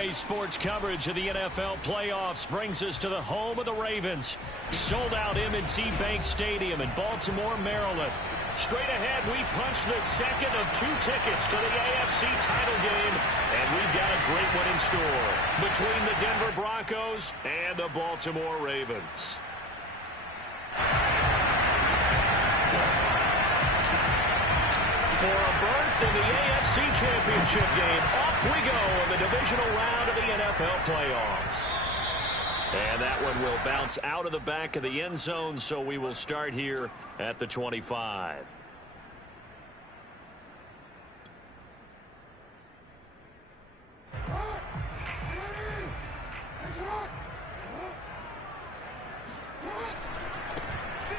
EA Sports coverage of the NFL playoffs brings us to the home of the Ravens. Sold out M&T Bank Stadium in Baltimore, Maryland. Straight ahead, we punch the second of 2 tickets to the AFC title game, and we've got a great one in store between the Denver Broncos and the Baltimore Ravens. For a berth in the AFC Championship game, off we go in the divisional round of the NFL playoffs. And that one will bounce out of the back of the end zone, so we will start here at the 25.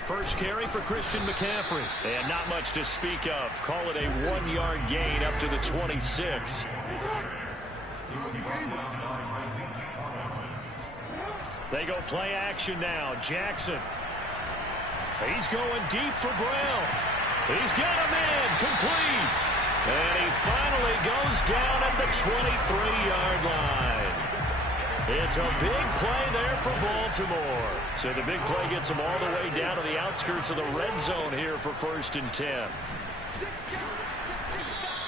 First carry for Christian McCaffrey. And not much to speak of. Call it a 1-yard gain up to the 26. They go play action now. Jackson. He's going deep for Brown. He's got him in. Complete. And he finally goes down at the 23-yard line. It's a big play there for Baltimore. So the big play gets him all the way down to the outskirts of the red zone here for 1st and 10.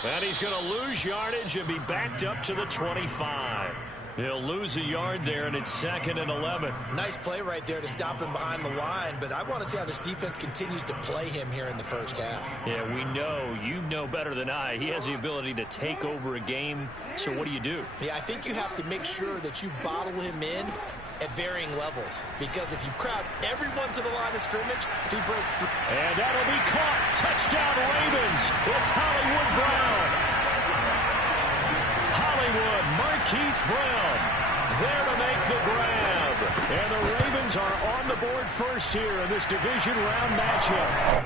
And he's going to lose yardage and be backed up to the 25. He'll lose a yard there, and it's 2nd and 11. Nice play right there to stop him behind the line, but I want to see how this defense continues to play him here in the first half. Yeah, we know. You know better than I. He has the ability to take over a game, so what do? Yeah, I think you have to make sure that you bottle him in at varying levels, because if you crowd everyone to the line of scrimmage, he breaks through. And that'll be caught. Touchdown, Ravens. It's Hollywood Brown. Hollywood, Marquise Brown, there to make the grab. And the Ravens are on the board first here in this division round matchup.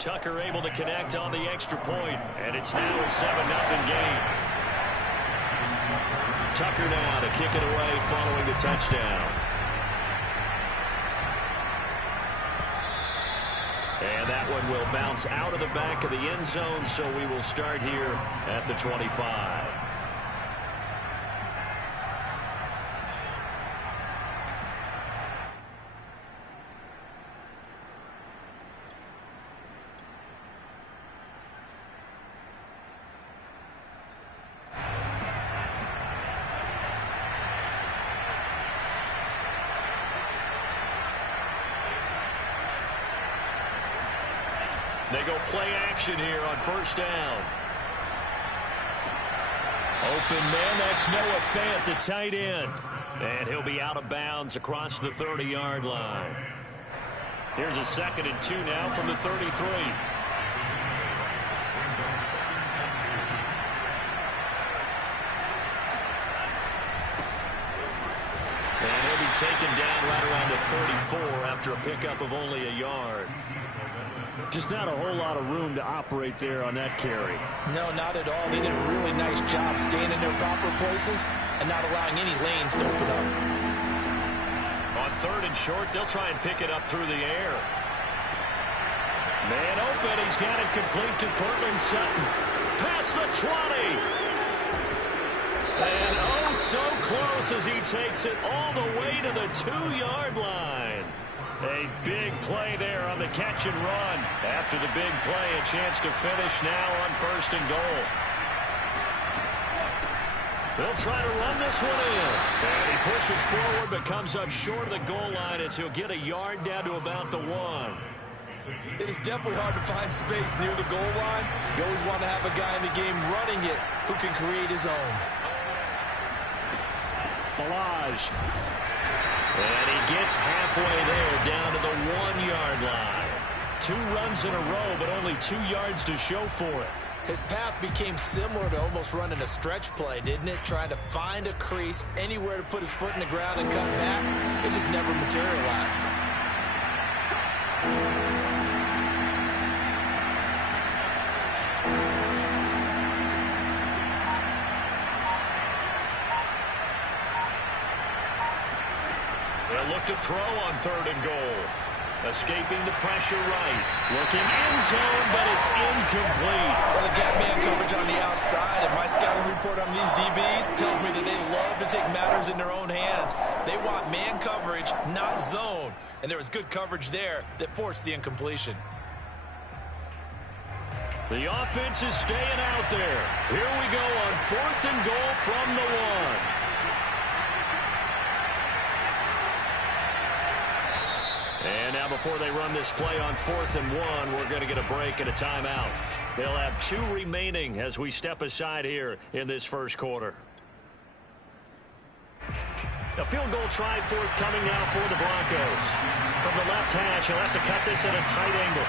Tucker able to connect on the extra point, and it's now a 7-0 game. Tucker now to kick it away following the touchdown. And that one will bounce out of the back of the end zone, so we will start here at the 25. They go play action here on 1st down. Open man, that's Noah Fant, the tight end. And he'll be out of bounds across the 30-yard line. Here's a 2nd and 2 now from the 33. And he'll be taken down right around the 34 after a pickup of only a yard. Just not a whole lot of room to operate there on that carry. No, not at all. They did a really nice job staying in their proper places and not allowing any lanes to open up. On 3rd and short, they'll try and pick it up through the air. Man open. He's got it complete to Cortland Sutton. Past the 20. And oh, so close as he takes it all the way to the 2-yard line. A big play there on the catch and run. After the big play, a chance to finish now on 1st and goal. They'll try to run this one in. And he pushes forward but comes up short of the goal line as he'll get a yard down to about the 1. It is definitely hard to find space near the goal line. You always want to have a guy in the game running it who can create his own. Balaj. And he gets halfway there down to the 1-yard line. 2 runs in a row, but only 2 yards to show for it. His path became similar to almost running a stretch play, didn't it? Trying to find a crease, anywhere to put his foot in the ground and cut back. It just never materialized. They'll look to throw on 3rd and goal. Escaping the pressure right. Looking end zone, but it's incomplete. Well, they got man coverage on the outside, and my scouting report on these DBs tells me that they take matters in their own hands. They want man coverage, not zone. And there was good coverage there that forced the incompletion. The offense is staying out there. Here we go on 4th and goal from the 1. And now before they run this play on 4th and 1, we're going to get a break and a timeout. They'll have 2 remaining as we step aside here in this first quarter. A field goal try forthcoming now for the Broncos. From the left hash, he'll have to cut this at a tight angle.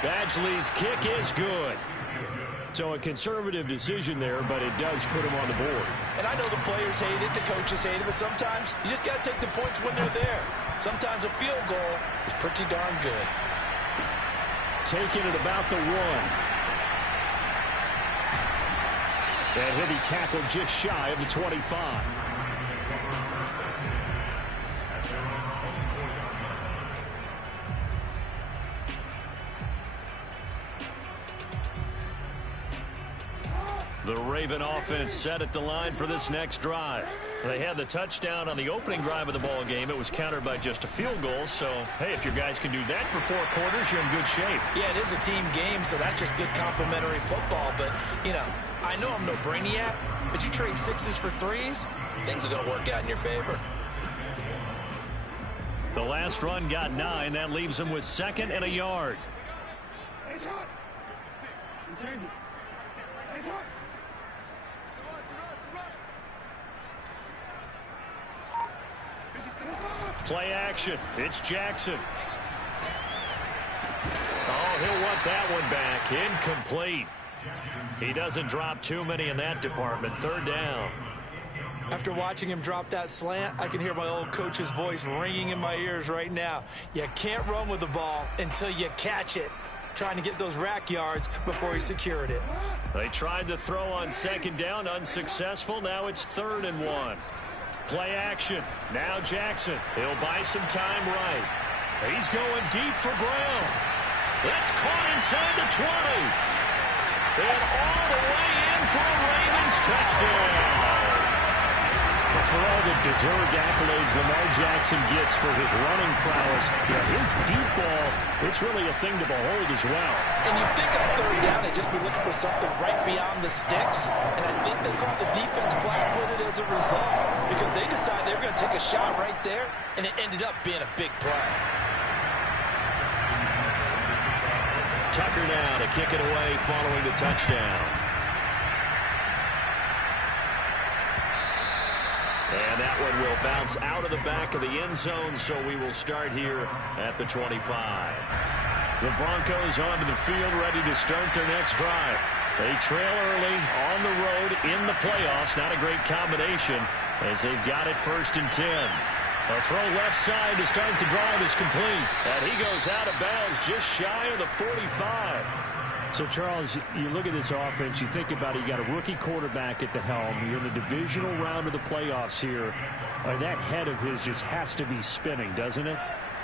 Badgley's kick is good. So a conservative decision there, but it does put him on the board. And I know the players hate it, the coaches hate it, but sometimes you just got to take the points when they're there. Sometimes a field goal is pretty darn good. Taking it about the 1. And he'll be tackled just shy of the 25. The Raven offense set at the line for this next drive. They had the touchdown on the opening drive of the ball game. It was countered by just a field goal. So, hey, if your guys can do that for 4 quarters, you're in good shape. Yeah, it is a team game, so that's just good complimentary football. But, you know, I know I'm no brainiac, but you trade 6s for 3s, things are going to work out in your favor. The last run got 9. That leaves him with 2nd and a yard. Play action. It's Jackson. Oh, he'll want that one back. Incomplete. He doesn't drop too many in that department. 3rd down. After watching him drop that slant, I can hear my old coach's voice ringing in my ears right now. You can't run with the ball until you catch it. Trying to get those rack yards before he secured it. They tried to throw on 2nd down, unsuccessful. Now it's 3rd and 1. Play action. Now Jackson. He'll buy some time right. He's going deep for Brown. That's caught inside the 20. And all the way in for a Ravens touchdown. For all the deserved accolades Lamar Jackson gets for his running prowess, his deep ball, it's really a thing to behold as well. And you think on 3rd down, they'd just be looking for something right beyond the sticks. And I think they caught the defense flat-footed as a result because they decided they were going to take a shot right there, and it ended up being a big play. Tucker now to kick it away following the touchdown. And that one will bounce out of the back of the end zone, so we will start here at the 25. The Broncos onto the field, ready to start their next drive. They trail early on the road in the playoffs. Not a great combination as they've got it 1st and 10. A throw left side to start the drive is complete. And he goes out of bounds just shy of the 45. So, Charles, you look at this offense, you think about it, you got a rookie quarterback at the helm. You're in the divisional round of the playoffs here. That head of his just has to be spinning, doesn't it?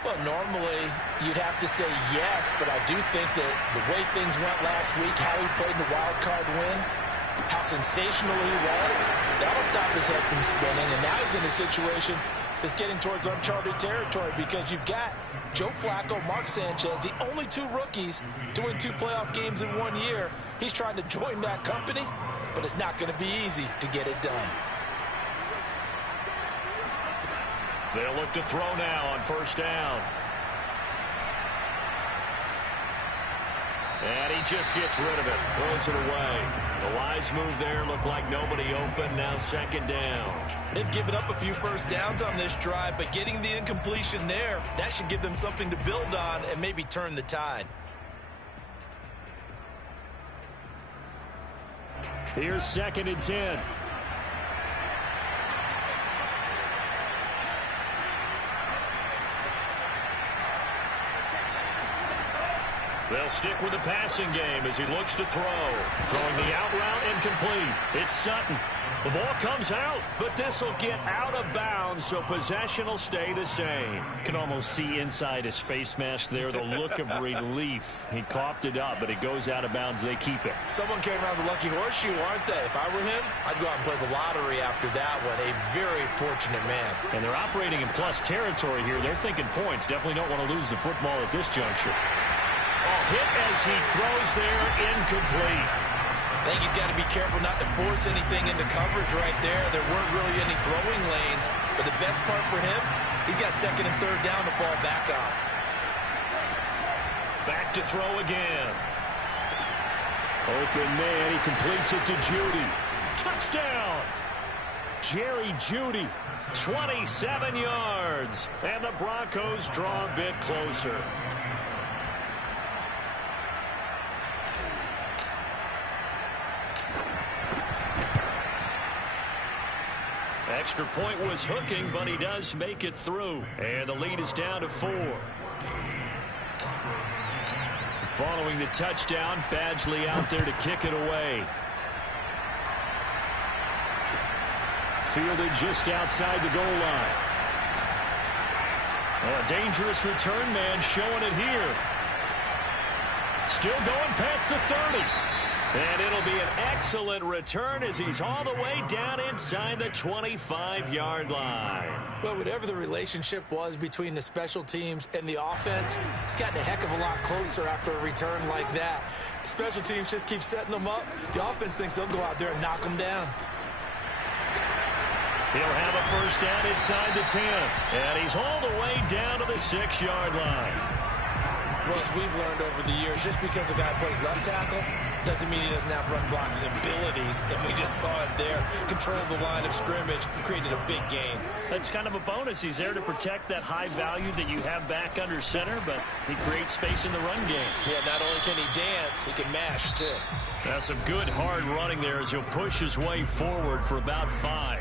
Well, normally you'd have to say yes, but I do think that the way things went last week, how he played the wild card win, how sensational he was, that'll stop his head from spinning. And now he's in a situation that's getting towards uncharted territory because you've got Joe Flacco, Mark Sanchez, the only 2 rookies to win 2 playoff games in 1 year. He's trying to join that company, but it's not going to be easy to get it done. They'll look to throw now on 1st down. And he just gets rid of it, throws it away. The wise move there, looked like nobody open, now 2nd down. They've given up a few 1st downs on this drive, but getting the incompletion there, that should give them something to build on and maybe turn the tide. Here's 2nd and 10. They'll stick with the passing game as he looks to throw. Throwing the out route incomplete. It's Sutton. The ball comes out, but this will get out of bounds, so possession will stay the same. You can almost see inside his face mask there the look of relief. He coughed it up, but it goes out of bounds. They keep it. Someone came around the lucky horseshoe, aren't they? If I were him, I'd go out and play the lottery after that one. A very fortunate man. And they're operating in plus territory here. They're thinking points. Definitely don't want to lose the football at this juncture. Hit as he throws there, incomplete. I think he's got to be careful not to force anything into coverage right there. There weren't really any throwing lanes, but the best part for him, he's got second and third down to fall back on. Back to throw again. Open man, he completes it to Judy. Touchdown! Jerry Judy, 27 yards. And the Broncos draw a bit closer. Extra point was hooking, but he does make it through. And the lead is down to 4. Following the touchdown, Badgley out there to kick it away. Fielded just outside the goal line. A dangerous return man showing it here. Still going past the 30. And it'll be an excellent return as he's all the way down inside the 25-yard line. Well, whatever the relationship was between the special teams and the offense, it's gotten a heck of a lot closer after a return like that. The special teams just keep setting them up. The offense thinks they'll go out there and knock them down. He'll have a first down inside the 10. And he's all the way down to the 6-yard line. Well, as we've learned over the years, just because a guy plays left tackle doesn't mean he doesn't have run blocking abilities, and we just saw it there. Controlled the line of scrimmage, created a big gain. That's kind of a bonus. He's there to protect that high value that you have back under center, but he creates space in the run game. Yeah, not only can he dance, he can mash, too. That's some good hard running there as he'll push his way forward for about 5.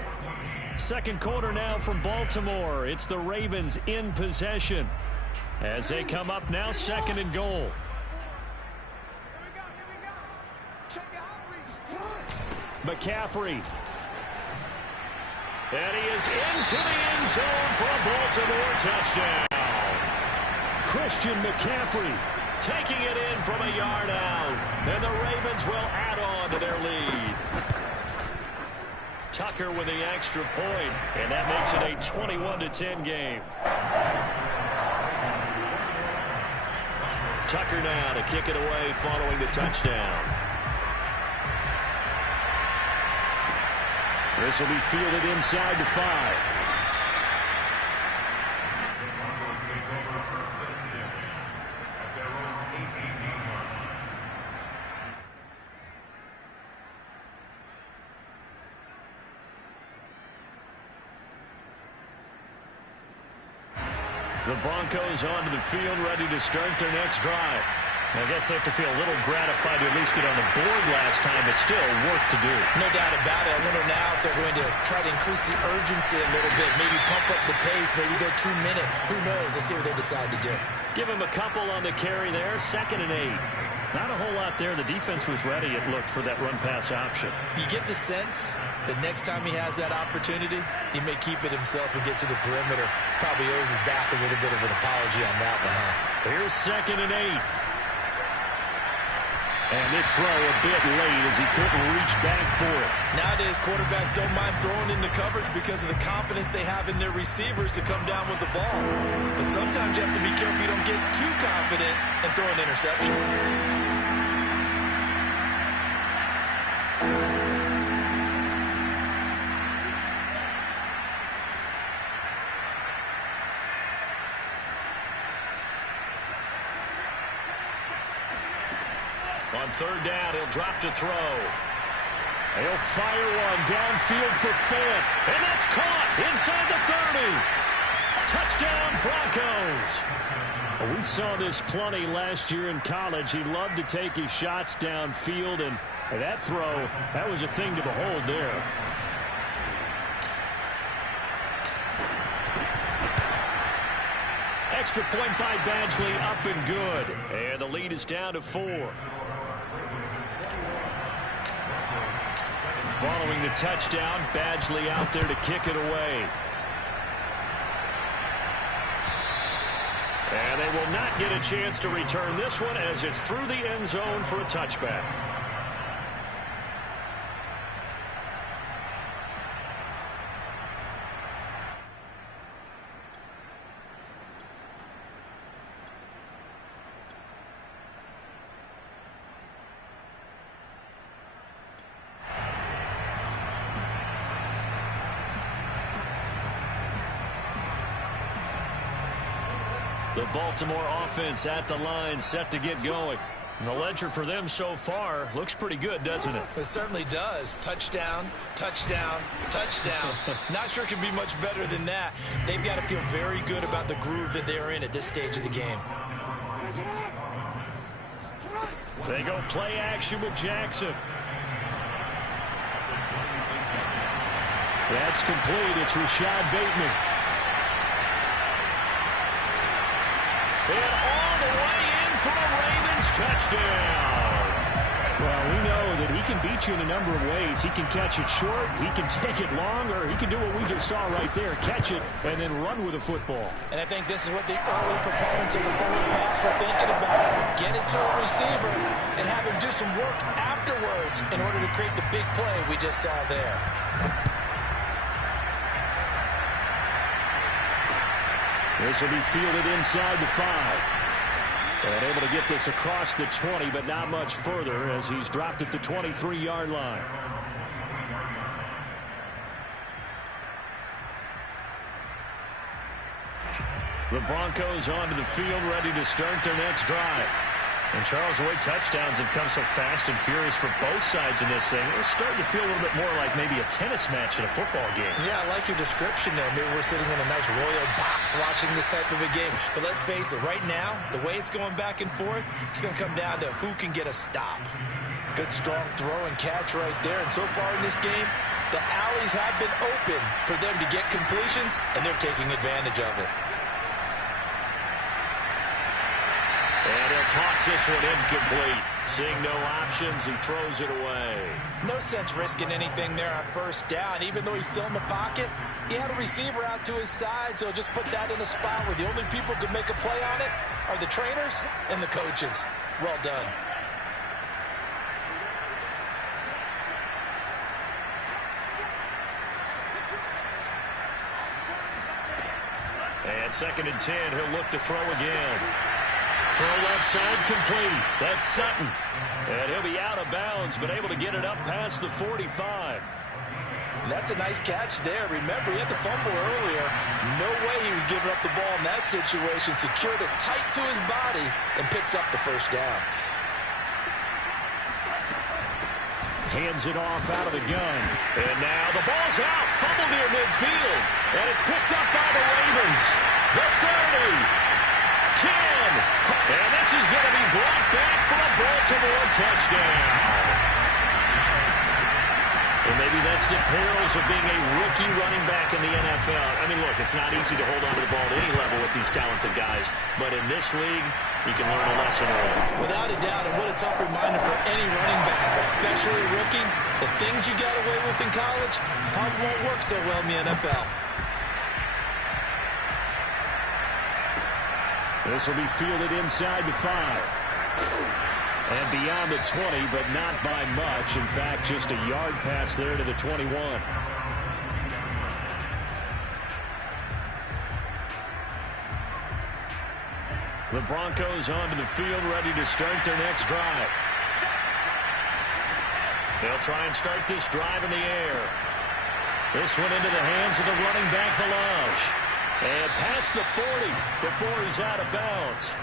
Second quarter now from Baltimore. It's the Ravens in possession as they come up now, second and goal. McCaffrey. And he is into the end zone for a Baltimore touchdown. Christian McCaffrey taking it in from a yard out. And the Ravens will add on to their lead. Tucker with the extra point, and that makes it a 21-10 game. Tucker now to kick it away following the touchdown. This will be fielded inside the 5. The Broncos onto the field, ready to start their next drive. I guess they have to feel a little gratified to at least get on the board last time, but still work to do. No doubt about it. I wonder now if they're going to try to increase the urgency a little bit, maybe pump up the pace, maybe go 2 minute. Who knows? Let's see what they decide to do. Give him a couple on the carry there, 2nd and 8. Not a whole lot there. The defense was ready, it looked, for that run-pass option. You get the sense that next time he has that opportunity, he may keep it himself and get to the perimeter. Probably owes his back a little bit of an apology on that one, huh? Here's 2nd and 8. And this throw a bit late as he couldn't reach back for it. Nowadays, quarterbacks don't mind throwing into coverage because of the confidence they have in their receivers to come down with the ball. But sometimes you have to be careful you don't get too confident and throw an interception. On 3rd down, he'll drop to throw. He'll fire one downfield for Fant. And that's caught inside the 30. Touchdown, Broncos. We saw this plenty last year in college. He loved to take his shots downfield, and that throw, that was a thing to behold there. Extra point by Badgley, up and good. And the lead is down to 4. Following the touchdown, Badgley out there to kick it away. And they will not get a chance to return this one as it's through the end zone for a touchback. The Baltimore offense at the line, set to get going. And the ledger for them so far looks pretty good, doesn't it? It certainly does. Touchdown, touchdown, touchdown. Not sure it can be much better than that. They've got to feel very good about the groove that they're in at this stage of the game. They go play action with Jackson. That's complete. It's Rashad Bateman. And all the way in for a Ravens touchdown. Well, we know that he can beat you in a number of ways. He can catch it short, he can take it long, or he can do what we just saw right there, catch it and then run with the football. And I think this is what the early proponents of the forward pass were thinking about. Get it to a receiver and have him do some work afterwards in order to create the big play we just saw there. This will be fielded inside the 5. And able to get this across the 20, but not much further as he's dropped it to 23-yard line. The Broncos onto the field, ready to start their next drive. And Charles, the way touchdowns have come so fast and furious for both sides in this thing, it's starting to feel a little bit more like maybe a tennis match in a football game. Yeah, I like your description there. Maybe we're sitting in a nice royal box watching this type of a game. But let's face it, right now, the way it's going back and forth, it's going to come down to who can get a stop. Good, strong throw and catch right there. And so far in this game, the alleys have been open for them to get completions, and they're taking advantage of it. And he'll toss this one incomplete. Seeing no options, he throws it away. No sense risking anything there on first down. Even though he's still in the pocket, he had a receiver out to his side, so just put that in a spot where the only people who can make a play on it are the trainers and the coaches. Well done. And 2nd and 10, he'll look to throw again. Throw left side complete. That's Sutton. And he'll be out of bounds, but able to get it up past the 45. That's a nice catch there. Remember, he had the fumble earlier. No way he was giving up the ball in that situation. Secured it tight to his body and picks up the first down. Hands it off out of the gun. And now the ball's out. Fumble near midfield. And it's picked up by the Ravens. The 30. 10. And this is going to be brought back for a Baltimore touchdown. And maybe that's the perils of being a rookie running back in the NFL. I mean, look, it's not easy to hold on to the ball at any level with these talented guys. But in this league, you can learn a lesson early. Without a doubt, and what a tough reminder for any running back, especially a rookie. The things you got away with in college probably won't work so well in the NFL. This will be fielded inside the 5. And beyond the 20, but not by much. In fact, just a yard pass there to the 21. The Broncos onto the field, ready to start their next drive. They'll try and start this drive in the air. This one into the hands of the running back, Balaj. And past the 40 before he's out of bounds.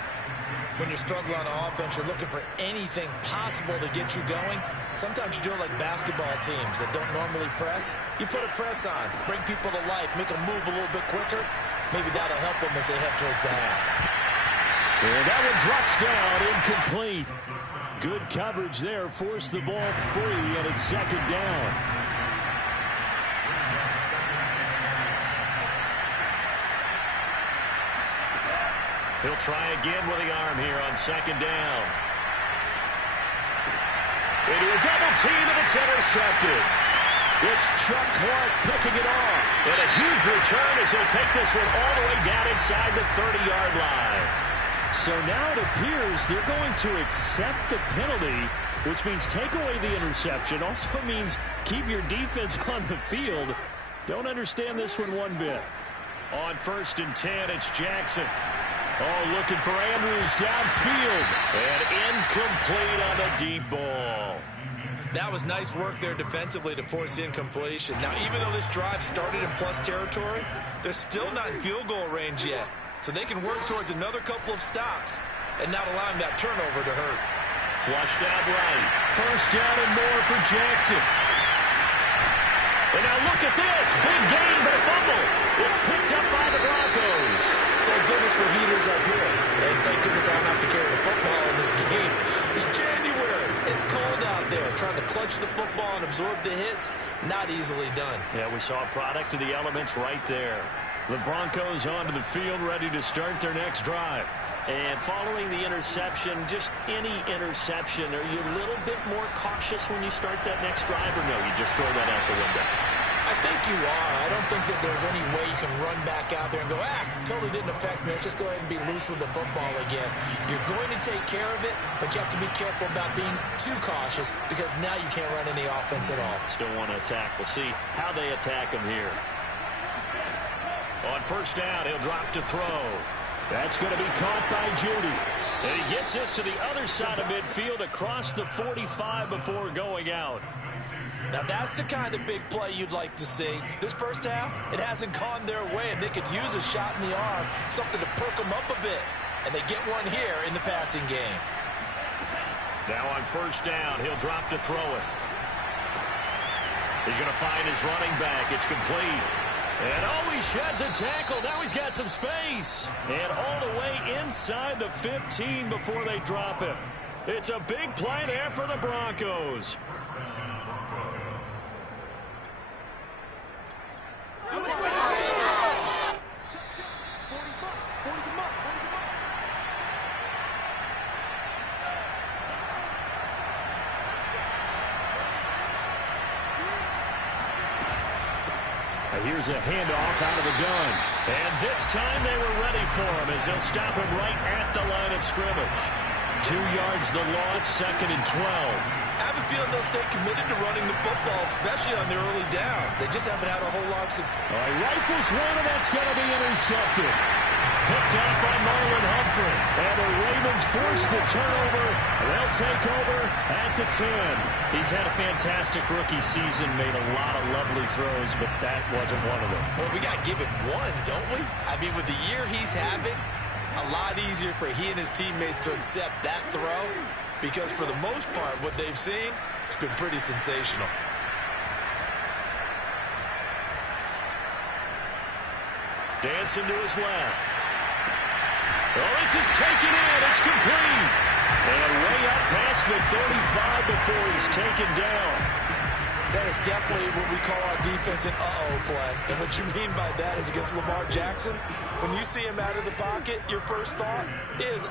When you're struggling on offense, you're looking for anything possible to get you going. Sometimes you do it like basketball teams that don't normally press. You put a press on, bring people to life, make them move a little bit quicker. Maybe that'll help them as they head towards the half. And that one drops down, incomplete. Good coverage there, forced the ball free, and it's 2nd down. He'll try again with the arm here on second down. Into a double team, and it's intercepted. It's Chuck Clark picking it off. And a huge return as he'll take this one all the way down inside the 30-yard line. So now it appears they're going to accept the penalty, which means take away the interception. Also means keep your defense on the field. Don't understand this one bit. On 1st and 10, it's Jackson. Oh, looking for Andrews downfield. And incomplete on the deep ball. That was nice work there defensively to force the incompletion. Now, even though this drive started in plus territory, they're still not in field goal range yet. So they can work towards another couple of stops and not allowing that turnover to hurt. Flushed out right. 1st down and more for Jackson. And now look at this. Big gain, but a fumble. It's picked up by the Broncos. Thank goodness for heaters up here. And thank goodness I don't have to carry the football in this game. It's January. It's cold out there. Trying to clutch the football and absorb the hits, not easily done. Yeah, we saw a product of the elements right there. The Broncos onto the field, ready to start their next drive. And following the interception, just any interception, are you a little bit more cautious when you start that next drive, or no, you just throw that out the window? I think you are. I don't think that there's any way you can run back out there and go, totally didn't affect me. Let's just go ahead and be loose with the football again. You're going to take care of it, but you have to be careful about being too cautious because now you can't run any offense at all. Still want to attack. We'll see how they attack him here. On 1st down, he'll drop to throw. That's going to be caught by Judy. And he gets this to the other side of midfield across the 45 before going out. Now, that's the kind of big play you'd like to see. This first half, it hasn't gone their way, and they could use a shot in the arm, something to perk them up a bit. And they get one here in the passing game. Now on 1st down, he'll drop to throw it. He's going to find his running back. It's complete. And he sheds a tackle. Now he's got some space. And all the way inside the 15 before they drop him. It's a big play there for the Broncos. Here's a handoff out of the gun. And this time they were ready for him as they'll stop him right at the line of scrimmage. 2 yards the loss, 2nd and 12. I have a feeling they'll stay committed to running the football, especially on their early downs. They just haven't had a whole lot of success. All right, rifles one, and that's going to be intercepted. Picked out by Marlon Humphrey. And the Ravens force the turnover. They'll take over at the 10. He's had a fantastic rookie season, made a lot of lovely throws, but that wasn't one of them. Well, we got to give it one, don't we? I mean, with the year he's having, a lot easier for he and his teammates to accept that throw because for the most part, what they've seen, it's been pretty sensational. Dancing to his left. Oh, this is taken in. It's complete. And way up past the 35 before he's taken down. That is definitely what we call our defense an uh-oh play. And what you mean by that is against Lamar Jackson, when you see him out of the pocket, your first thought is,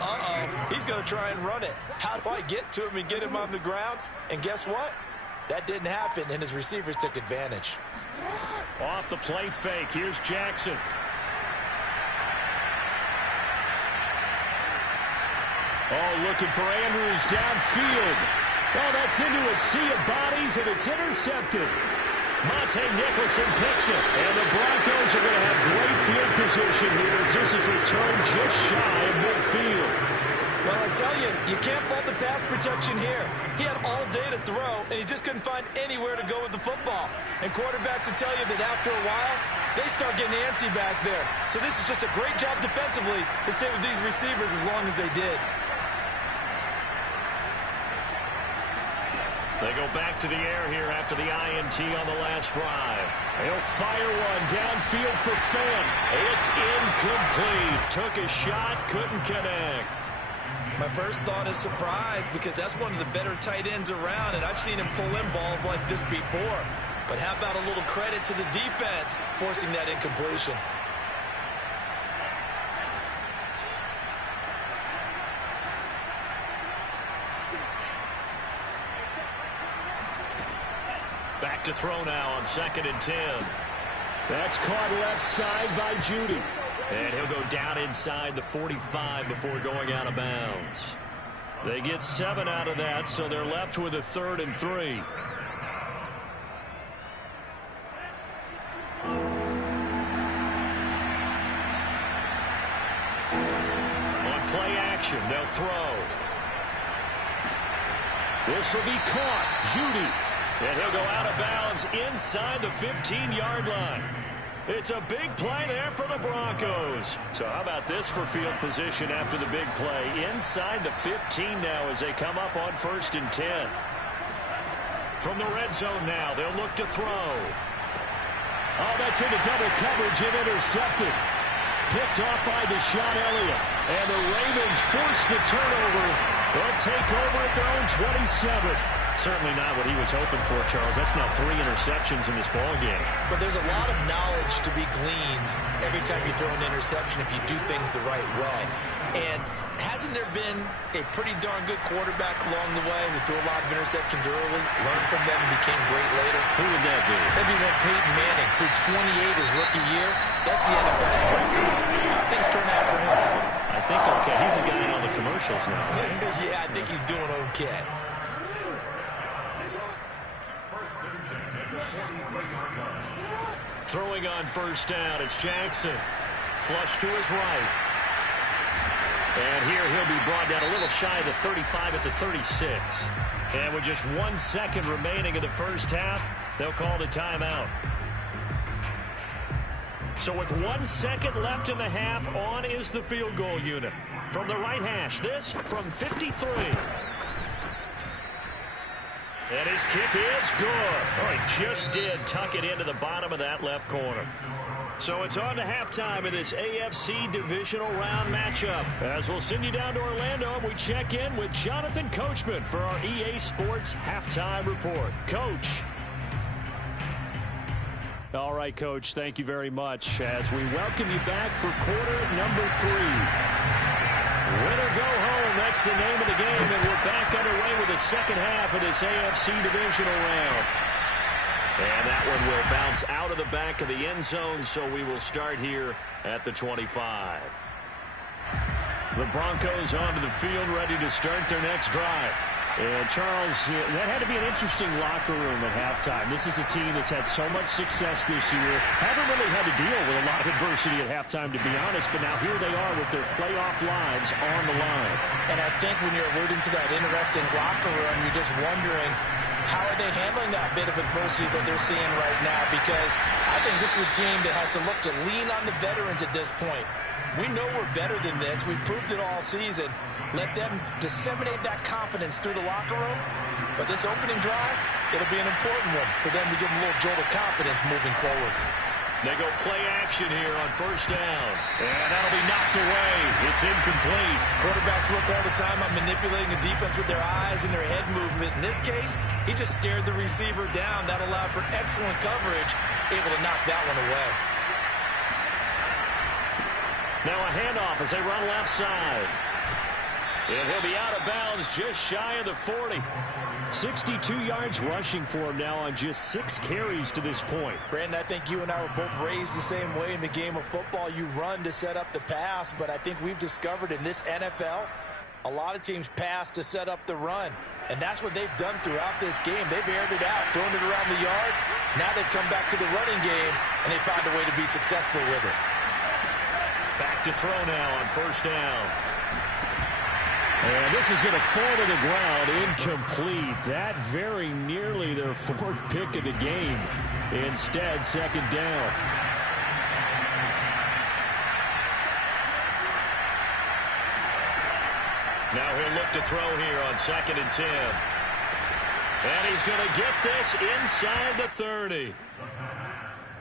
he's going to try and run it. How do I get to him and get him on the ground? And guess what? That didn't happen, and his receivers took advantage. Off the play fake, here's Jackson. Oh, looking for Andrews downfield. Oh, that's into a sea of bodies, and it's intercepted. Monte Nicholson picks it, and the Broncos are going to have great field position here as this is returned just shy of midfield. Well, I tell you, you can't fault the pass protection here. He had all day to throw, and he just couldn't find anywhere to go with the football. And quarterbacks will tell you that after a while, they start getting antsy back there. So this is just a great job defensively to stay with these receivers as long as they did. They go back to the air here after the INT on the last drive. He'll fire one downfield for Fenn. It's incomplete. Took a shot, couldn't connect. My first thought is surprise because that's one of the better tight ends around, and I've seen him pull in balls like this before. But how about a little credit to the defense forcing that incompletion? Back to throw now on 2nd and 10. That's caught left side by Judy. And he'll go down inside the 45 before going out of bounds. They get 7 out of that, so they're left with a 3rd and 3. On play action, they'll throw. This will be caught. Judy. And he'll go out of bounds inside the 15-yard line. It's a big play there for the Broncos. So how about this for field position after the big play? Inside the 15 now as they come up on 1st and 10. From the red zone now, they'll look to throw. Oh, that's into double coverage and intercepted. Picked off by Deshaun Elliott. And the Ravens force the turnover. They'll take over at their own 27. Certainly not what he was hoping for, Charles. That's now 3 interceptions in this ball game. But there's a lot of knowledge to be gleaned every time you throw an interception if you do things the right way. And hasn't there been a pretty darn good quarterback along the way who threw a lot of interceptions early, learned from them, and became great later? Who would that be? Maybe one Peyton Manning threw 28 his rookie year. That's the NFL record. How things turn out for him? I think okay. He's a guy on the commercials now. Right? Yeah, I think he's doing okay. Throwing on 1st down, it's Jackson. Flush to his right. And here he'll be brought down a little shy of the 35 at the 36. And with just 1 second remaining in the first half, they'll call the timeout. So with 1 second left in the half, on is the field goal unit. From the right hash, this from 53. And his kick is good. Oh, he just did tuck it into the bottom of that left corner. So it's on to halftime of this AFC divisional round matchup. As we'll send you down to Orlando, and we check in with Jonathan Coachman for our EA Sports Halftime Report. Coach. All right, Coach, thank you very much as we welcome you back for quarter number 3. Win or go home, that's the name of the game, and we're back underway with the second half of this AFC divisional round. And that one will bounce out of the back of the end zone, so we will start here at the 25. The Broncos onto the field, ready to start their next drive. And, Charles, that had to be an interesting locker room at halftime. This is a team that's had so much success this year. Haven't really had to deal with a lot of adversity at halftime, to be honest. But now here they are with their playoff lives on the line. And I think when you're alluding to that interesting locker room, you're just wondering, how are they handling that bit of adversity that they're seeing right now? Because I think this is a team that has to look to lean on the veterans at this point. We know we're better than this. We've proved it all season. Let them disseminate that confidence through the locker room. But this opening drive, it'll be an important one for them to give them a little jolt of confidence moving forward. They go play action here on 1st down. And that'll be knocked away. It's incomplete. Quarterbacks work all the time on manipulating the defense with their eyes and their head movement. In this case, he just stared the receiver down. That allowed for excellent coverage, able to knock that one away. Now a handoff as they run left side. And he'll be out of bounds just shy of the 40. 62 yards rushing for him now on just 6 carries to this point. Brandon, I think you and I were both raised the same way in the game of football. You run to set up the pass, but I think we've discovered in this NFL, a lot of teams pass to set up the run. And that's what they've done throughout this game. They've aired it out, thrown it around the yard. Now they've come back to the running game, and they found a way to be successful with it. Back to throw now on 1st down. And this is going to fall to the ground, incomplete. That very nearly their 4th pick of the game. Instead, 2nd down. Now he'll look to throw here on 2nd and 10. And he's going to get this inside the 30.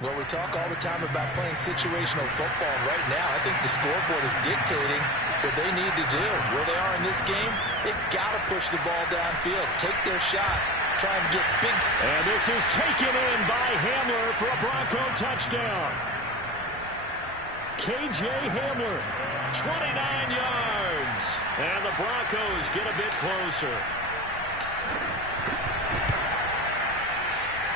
Well, we talk all the time about playing situational football. Right now, I think the scoreboard is dictating what they need to do. Where they are in this game, they've got to push the ball downfield, take their shots, try and get big. And this is taken in by Hamler for a Bronco touchdown. K.J. Hamler, 29 yards. And the Broncos get a bit closer.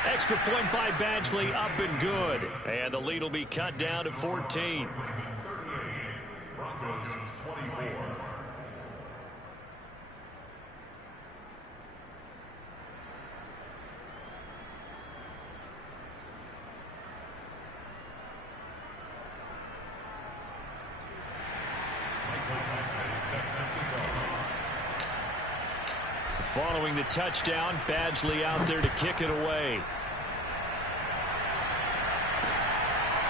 Extra point by Badgley, up and good. And the lead will be cut down to 14. Broncos 24. Following the touchdown, Badgley out there to kick it away.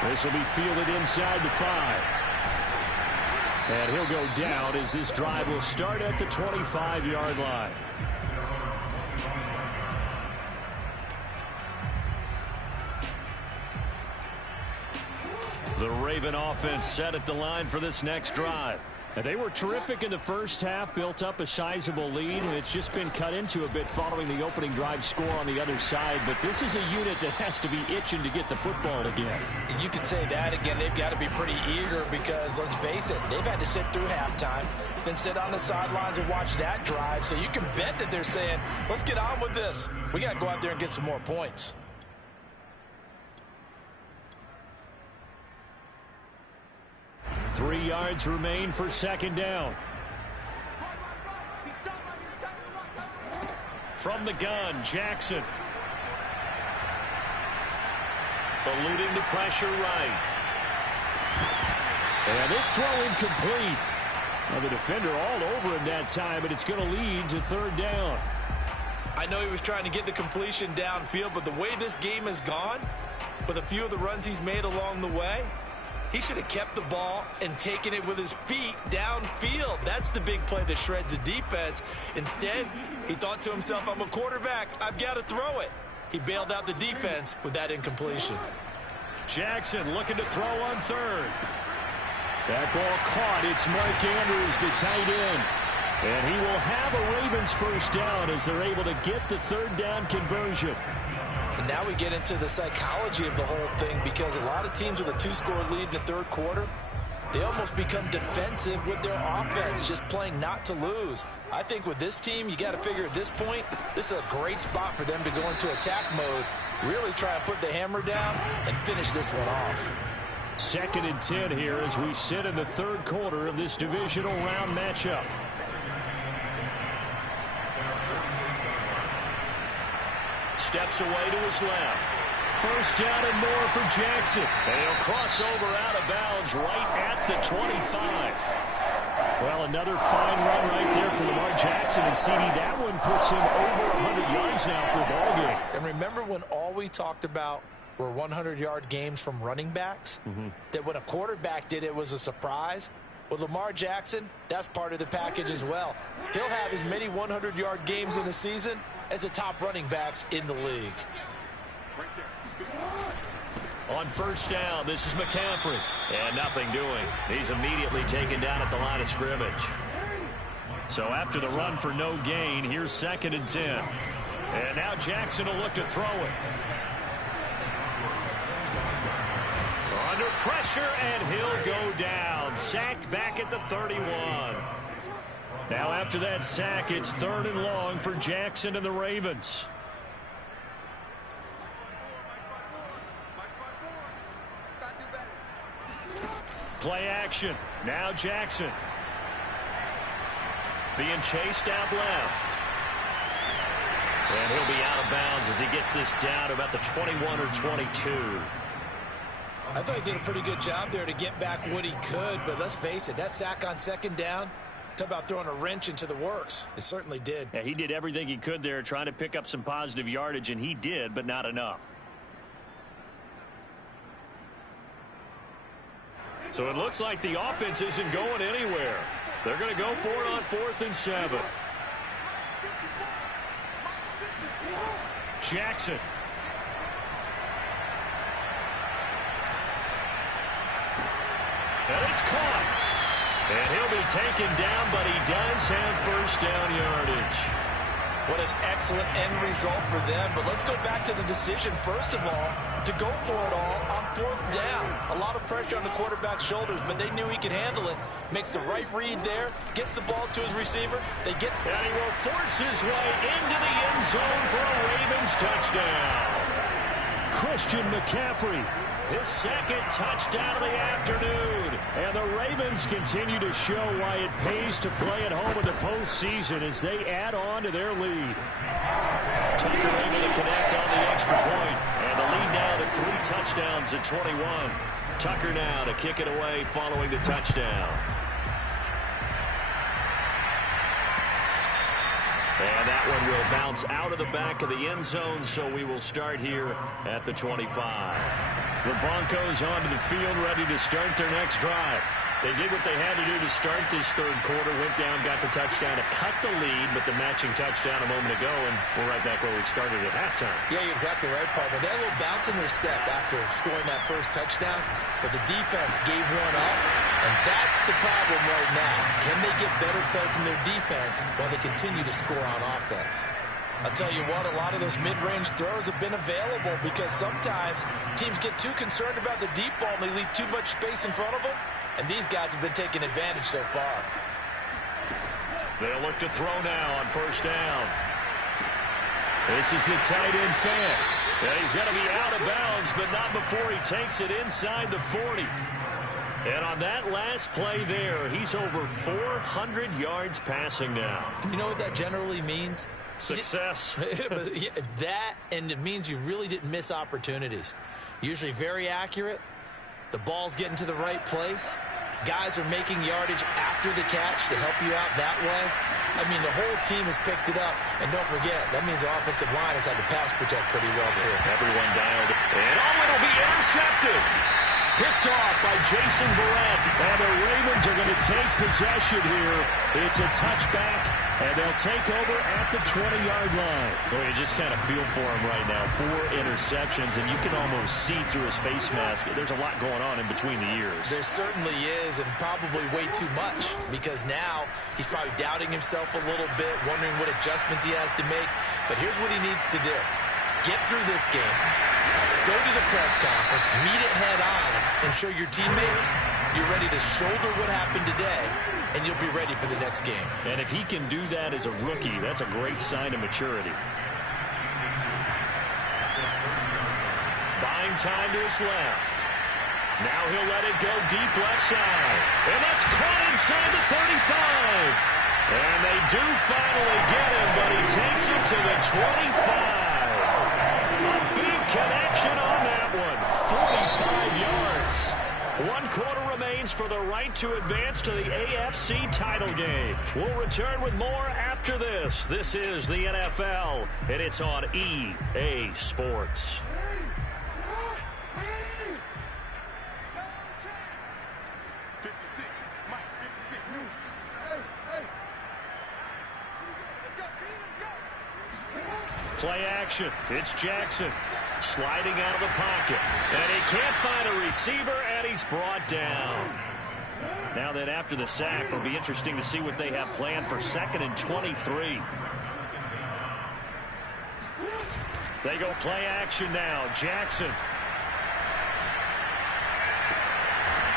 This will be fielded inside the 5. And he'll go down as this drive will start at the 25-yard line. The Raven offense set at the line for this next drive. And they were terrific in the first half, built up a sizable lead, and it's just been cut into a bit following the opening drive score on the other side. But this is a unit that has to be itching to get the football again. You could say that again. They've got to be pretty eager because, let's face it, they've had to sit through halftime, then sit on the sidelines and watch that drive. So you can bet that they're saying, let's get on with this. We got to go out there and get some more points. Three yards remain for second down. From the gun, Jackson. Eluding the pressure right. And this throw incomplete. Now the defender all over him that time, but it's going to lead to third down. I know he was trying to get the completion downfield, but the way this game has gone, with a few of the runs he's made along the way, he should have kept the ball and taken it with his feet downfield. That's the big play that shreds the defense. Instead, he thought to himself, I'm a quarterback. I've got to throw it. He bailed out the defense with that incompletion. Jackson looking to throw on third. That ball caught. It's Mike Andrews, the tight end. And he will have a Ravens first down as they're able to get the third down conversion. And now we get into the psychology of the whole thing, because a lot of teams with a 2-score lead in the third quarter, they almost become defensive with their offense, just playing not to lose. I think with this team, you got to figure at this point, this is a great spot for them to go into attack mode, really try and put the hammer down and finish this one off. 2nd and 10 here as we sit in the third quarter of this divisional round matchup. Steps away to his left. First down and more for Jackson. And he'll cross over out of bounds right at the 25. Well, another fine run right there for Lamar Jackson. And CD, that one puts him over 100 yards now for a ball game. And remember when all we talked about were 100-yard games from running backs? That when a quarterback did it was a surprise? With Lamar Jackson, that's part of the package as well. He'll have as many 100-yard games in the season as the top running backs in the league. On first down, this is McCaffrey. And nothing doing. He's immediately taken down at the line of scrimmage. So after the run for no gain, here's 2nd and 10. And now Jackson will look to throw it. Under pressure, and he'll go down. Sacked back at the 31. Now after that sack, it's 3rd and long for Jackson and the Ravens. Play action. Now Jackson. Being chased out left. And he'll be out of bounds as he gets this down to about the 21 or 22. I thought he did a pretty good job there to get back what he could, but let's face it, that sack on 2nd down, talk about throwing a wrench into the works. It certainly did. Yeah, he did everything he could there trying to pick up some positive yardage, and he did, but not enough. So it looks like the offense isn't going anywhere. They're going to go for it on 4th and 7. Jackson. And it's caught. And he'll be taken down, but he does have first down yardage. What an excellent end result for them. But let's go back to the decision, first of all, to go for it all on 4th down. A lot of pressure on the quarterback's shoulders, but they knew he could handle it. Makes the right read there, gets the ball to his receiver. They get. And he will force his way into the end zone for a Ravens touchdown. Christian McCaffrey. His second touchdown of the afternoon. And the Ravens continue to show why it pays to play at home in the postseason as they add on to their lead. Tucker able to connect on the extra point. And the lead now to 3 touchdowns at 21. Tucker now to kick it away following the touchdown. And that one will bounce out of the back of the end zone, so we will start here at the 25. The Broncos onto the field, ready to start their next drive. They did what they had to do to start this third quarter, went down, got the touchdown to cut the lead, but the matching touchdown a moment ago, and we're right back where we started at halftime. Yeah, you're exactly right, partner. They had a little bounce in their step after scoring that first touchdown, but the defense gave one up, and that's the problem right now. Can they get better play from their defense while they continue to score on offense? I'll tell you what, a lot of those mid-range throws have been available because sometimes teams get too concerned about the deep ball and they leave too much space in front of them. And these guys have been taking advantage so far. They'll look to throw now on first down. This is the tight end fan. And he's going to be out of bounds, but not before he takes it inside the 40. And on that last play there, he's over 400 yards passing now. You know what that generally means? Success. That, and it means you really didn't miss opportunities. Usually very accurate. The ball's getting to the right place. Guys are making yardage after the catch to help you out that way. I mean, the whole team has picked it up. And don't forget, that means the offensive line has had to pass protect pretty well, too. Everyone dialed. And it'll be intercepted. Picked off by Jason Verrett. And the Ravens are going to take possession here. It's a touchback, and they'll take over at the 20-yard line. Boy, you just kind of feel for him right now. 4 interceptions, and you can almost see through his face mask. There's a lot going on in between the ears. There certainly is, and probably way too much, because now he's probably doubting himself a little bit, wondering what adjustments he has to make. But here's what he needs to do. Get through this game. Go to the press conference, meet it head on, and show your teammates you're ready to shoulder what happened today, and you'll be ready for the next game. And if he can do that as a rookie, that's a great sign of maturity. Buying time to his left. Now he'll let it go deep left side. And that's caught inside the 35. And they do finally get him, but he takes it to the 25. A big connection on that one. 45 yards. 1 quarter remains for the right to advance to the AFC title game. We'll return with more after this. This is the NFL, and it's on EA Sports. Play action. It's Jackson sliding out of the pocket. And he can't find a receiver, and he's brought down. Now that after the sack, it'll be interesting to see what they have planned for 2nd and 23. They go play action now. Jackson.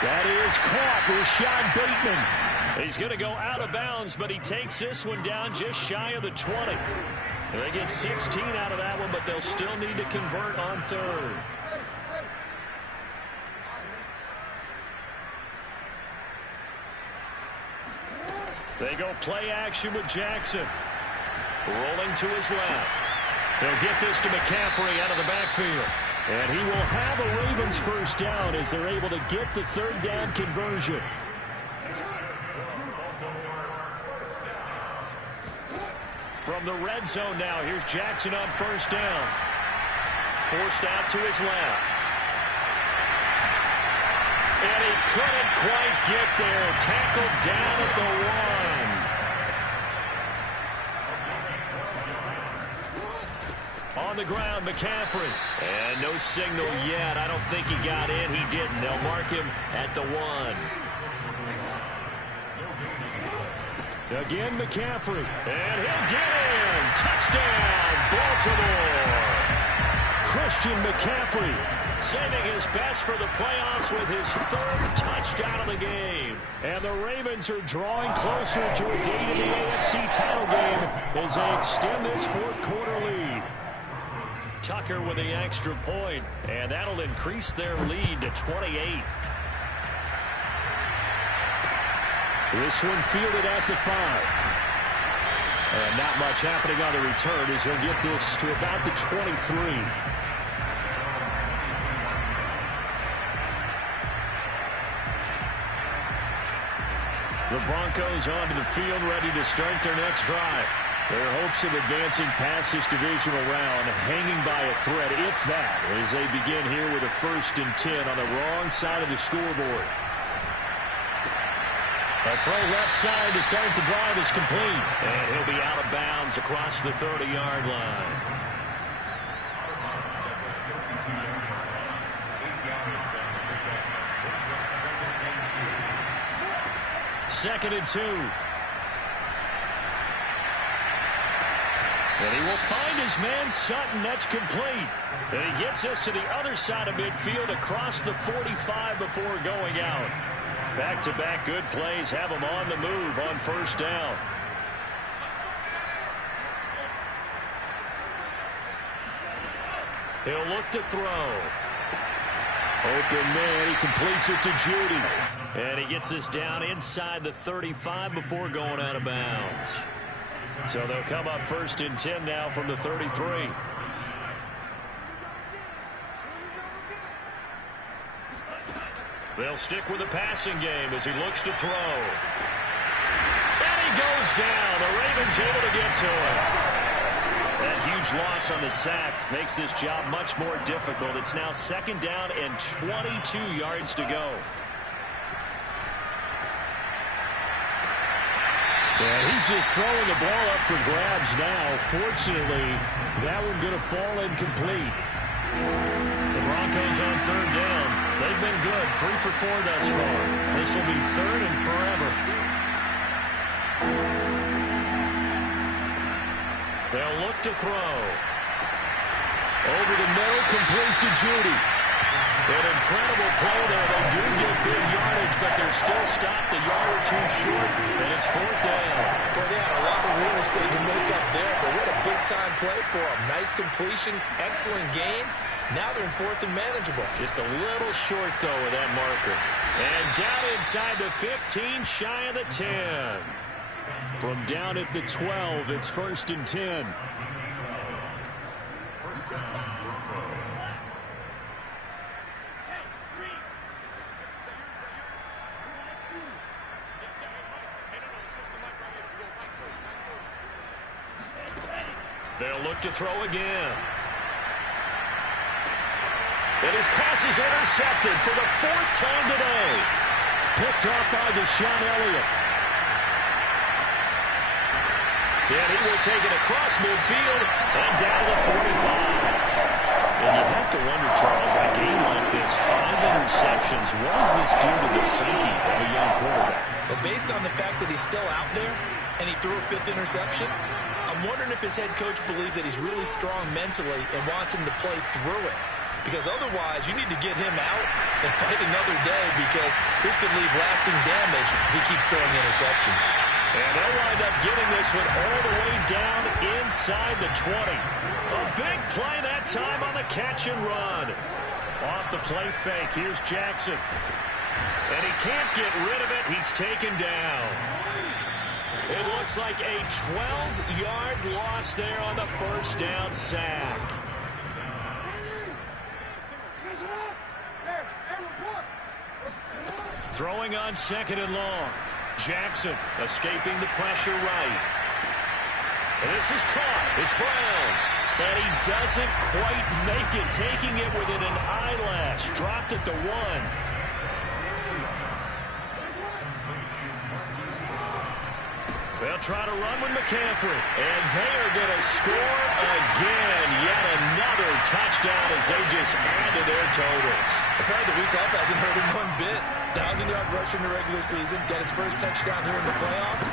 That is caught. Rashad Bateman. He's going to go out of bounds, but he takes this one down just shy of the 20. They get 16 out of that one, but they'll still need to convert on 3rd. They go play action with Jackson. Rolling to his left. They'll get this to McCaffrey out of the backfield. And he will have a Ravens first down as they're able to get the 3rd down conversion. From the red zone now, here's Jackson on first down. Forced out to his left. And he couldn't quite get there. Tackled down at the 1. On the ground, McCaffrey. And no signal yet. I don't think he got in. He didn't. They'll mark him at the 1. Again, McCaffrey. And he'll get in. Touchdown, Baltimore. Christian McCaffrey saving his best for the playoffs with his 3rd touchdown of the game. And the Ravens are drawing closer to a date in the AFC title game as they extend this 4th quarter lead. Tucker with the extra point, and that'll increase their lead to 28. This one fielded at the 5. And not much happening on the return as he'll get this to about the 23. The Broncos onto the field, ready to start their next drive. Their hopes of advancing past this divisional round hanging by a thread, if that, as they begin here with a 1st and 10 on the wrong side of the scoreboard. A throw left side to start the drive is complete. And he'll be out of bounds across the 30-yard line. Second and 2. And he will find his man Sutton. That's complete. And he gets us to the other side of midfield across the 45 before going out. Back-to-back good plays have him on the move on 1st down. He'll look to throw. Open man, he completes it to Judy. And he gets us down inside the 35 before going out of bounds. So they'll come up 1st and 10 now from the 33. They'll stick with the passing game as he looks to throw. And he goes down. The Ravens able to get to him. That huge loss on the sack makes this job much more difficult. It's now 2nd down and 22 yards to go. Yeah, he's just throwing the ball up for grabs now. Fortunately, that one going to fall incomplete. The Broncos on 3rd down. They've been good, 3 for 4 thus far. This will be 3rd and forever. They'll look to throw. Over the middle, complete to Judy. An incredible play there. They do get big yardage, but they're still stopped a yard or 2 short, and it's 4th down. Boy, they had a lot of real estate to make up there, but what a big-time play for them. Nice completion, excellent game. Now they're in 4th and manageable. Just a little short, though, with that marker. And down inside the 15, shy of the 10. From down at the 12, it's 1st and 10. They'll look to throw again. And his pass is intercepted for the 4th time today. Picked off by Deshaun Elliott. And he will take it across midfield and down to the 45. And you have to wonder, Charles, a game like this, 5 interceptions, what does this do to the psyche of a young quarterback? But based on the fact that he's still out there and he threw a 5th interception, I'm wondering if his head coach believes that he's really strong mentally and wants him to play through it. Because otherwise, you need to get him out and fight another day, because this could leave lasting damage if he keeps throwing interceptions. And they'll wind up getting this one all the way down inside the 20. A big play that time on the catch and run. Off the play fake, here's Jackson. And he can't get rid of it. He's taken down. It looks like a 12-yard loss there on the 1st down sack. Throwing on 2nd and long. Jackson escaping the pressure right. And this is caught. It's Brown. And he doesn't quite make it, taking it within an eyelash. Dropped at the 1. They'll try to run with McCaffrey. And they are going to score again. Yet another touchdown as they just add to their totals. Apparently the week off hasn't hurt him one bit. 1,000-yard rush in the regular season. Got his first touchdown here in the playoffs.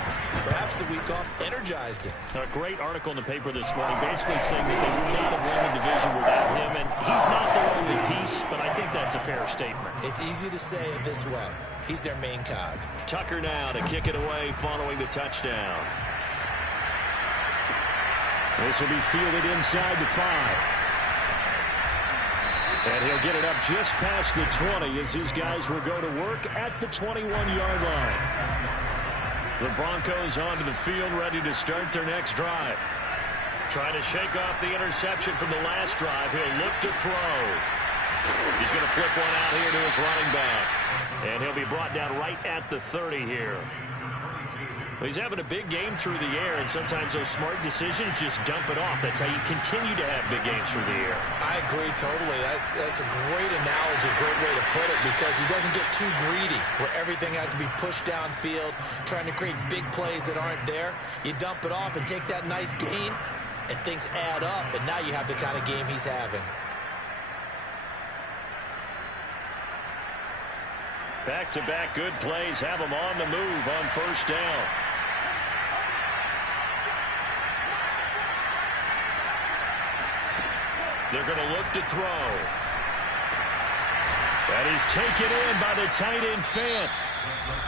Perhaps the week off energized him. A great article in the paper this morning basically saying that they would not have won the division without him. And he's not their only piece, but I think that's a fair statement. It's easy to say it this way. He's their main cog. Tucker now to kick it away following the touchdown. This will be fielded inside the 5. And he'll get it up just past the 20 as his guys will go to work at the 21-yard line. The Broncos onto the field, ready to start their next drive. Trying to shake off the interception from the last drive. He'll look to throw. He's going to flip one out here to his running back. And he'll be brought down right at the 30 here. He's having a big game through the air, and sometimes those smart decisions just dump it off. That's how you continue to have big games through the air. I agree totally. That's a great analogy, great way to put it, because he doesn't get too greedy where everything has to be pushed downfield, trying to create big plays that aren't there. You dump it off and take that nice gain, and things add up, and now you have the kind of game he's having. Back-to-back good plays have him on the move on first down. They're going to look to throw. That is taken in by the tight end Fant.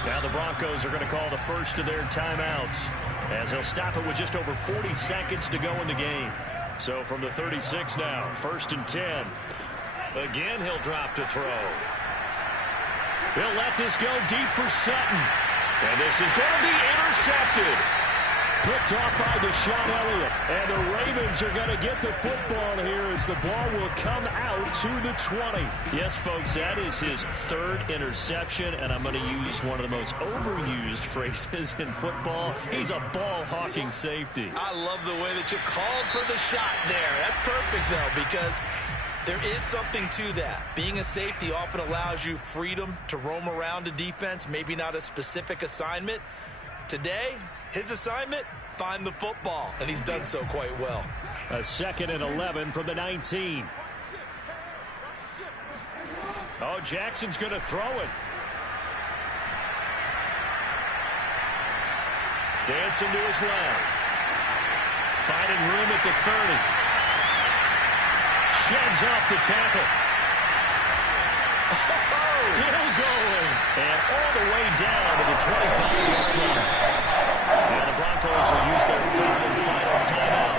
Now the Broncos are going to call the first of their timeouts, as they'll stop it with just over 40 seconds to go in the game. So from the 36 now, 1st and 10. Again, he'll drop to throw. He'll let this go deep for Sutton. And this is going to be intercepted. Picked off by Deshaun Elliott. And the Ravens are going to get the football here as the ball will come out to the 20. Yes, folks, that is his 3rd interception. And I'm going to use one of the most overused phrases in football. He's a ball-hawking safety. I love the way that you called for the shot there. That's perfect, though, because there is something to that. Being a safety often allows you freedom to roam around a defense, maybe not a specific assignment. Today, his assignment, find the football, and he's done so quite well. A 2nd and 11 from the 19. Oh, Jackson's going to throw it. Dancing to his left. Finding room at the 30. Sheds off the tackle. Still going. And all the way down to the 25-yard line. Now the Broncos will use their 3rd and final timeout,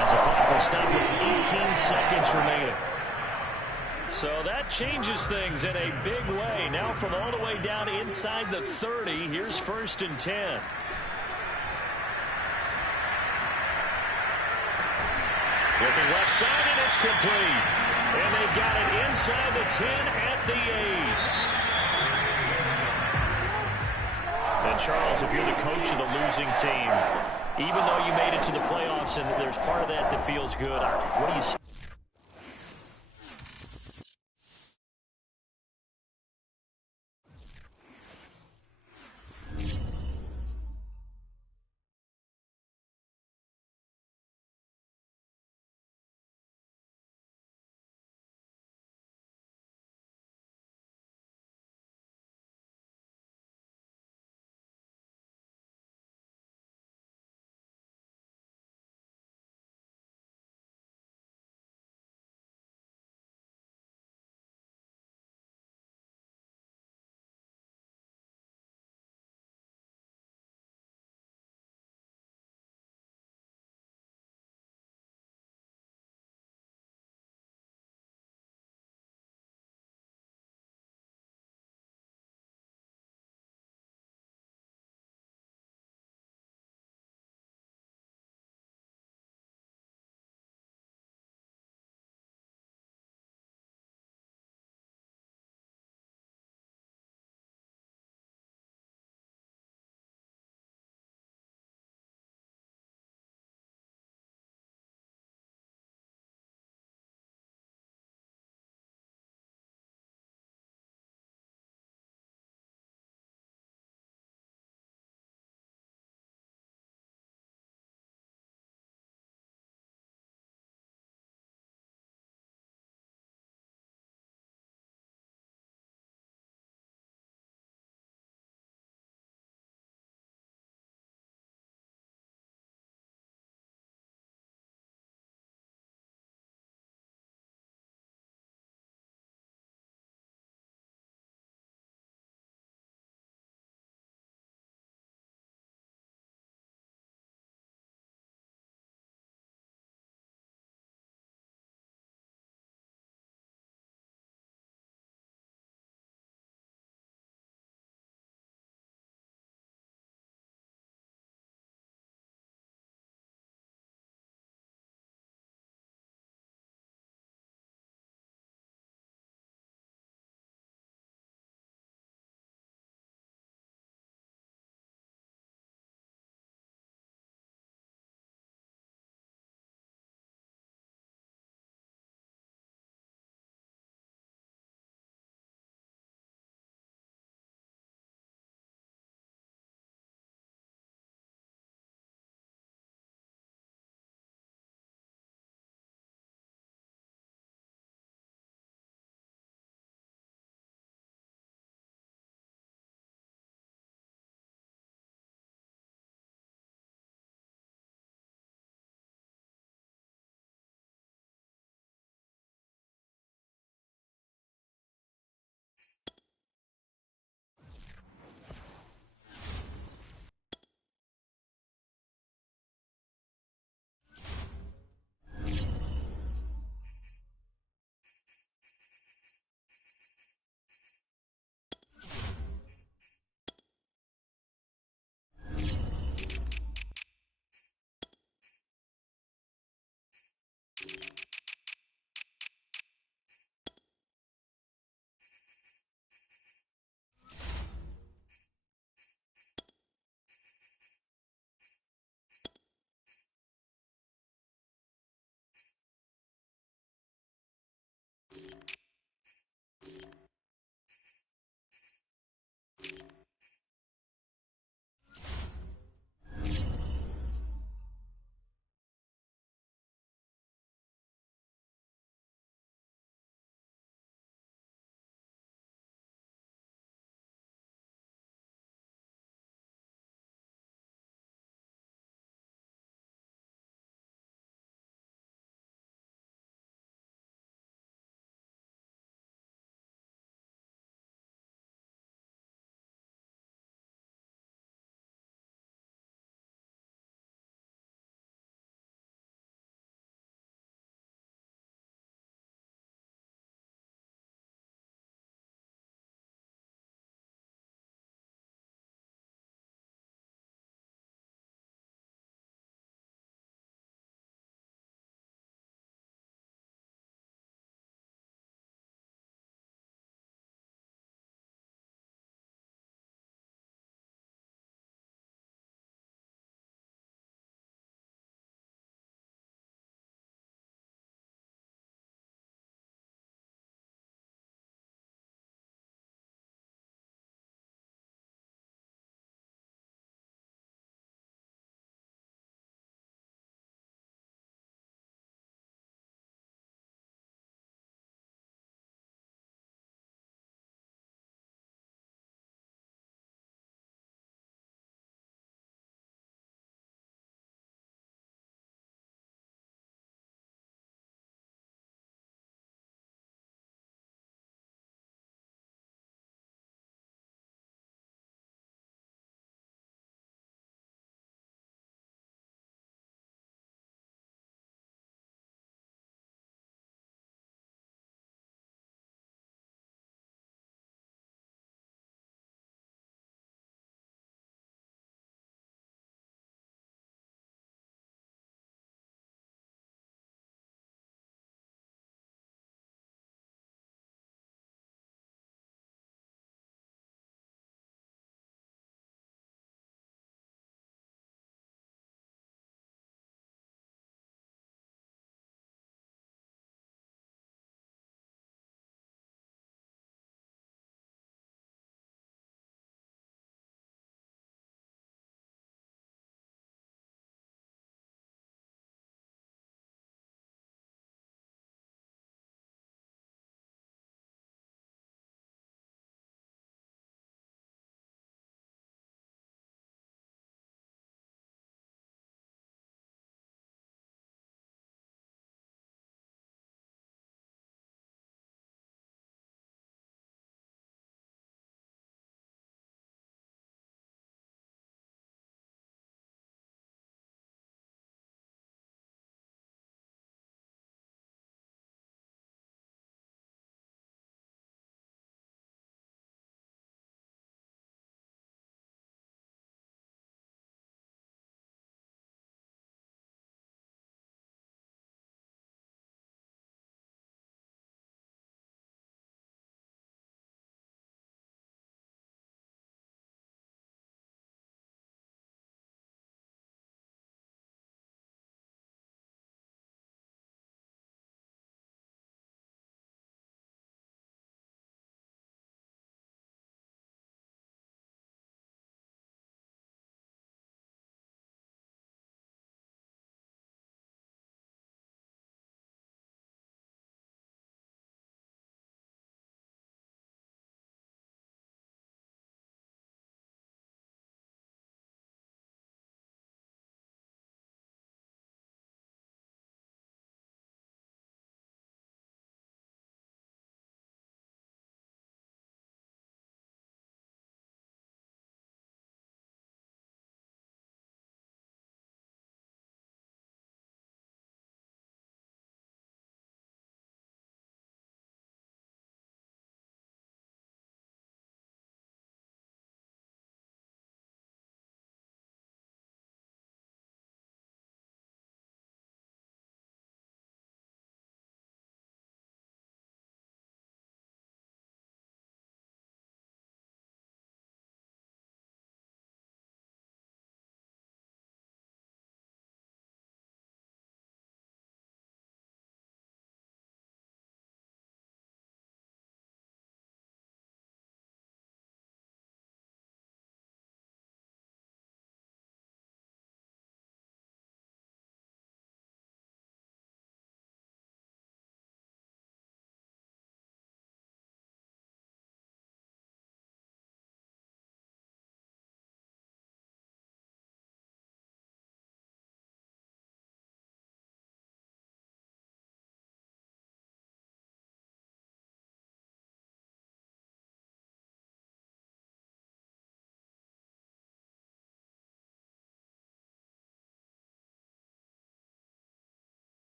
as the clock will stop with 18 seconds remaining. So that changes things in a big way. Now from all the way down inside the 30, here's 1st and 10. Looking left side, and it's complete. And they got it inside the 10 at the 8. And, Charles, if you're the coach of the losing team, even though you made it to the playoffs and there's part of that feels good, what do you say?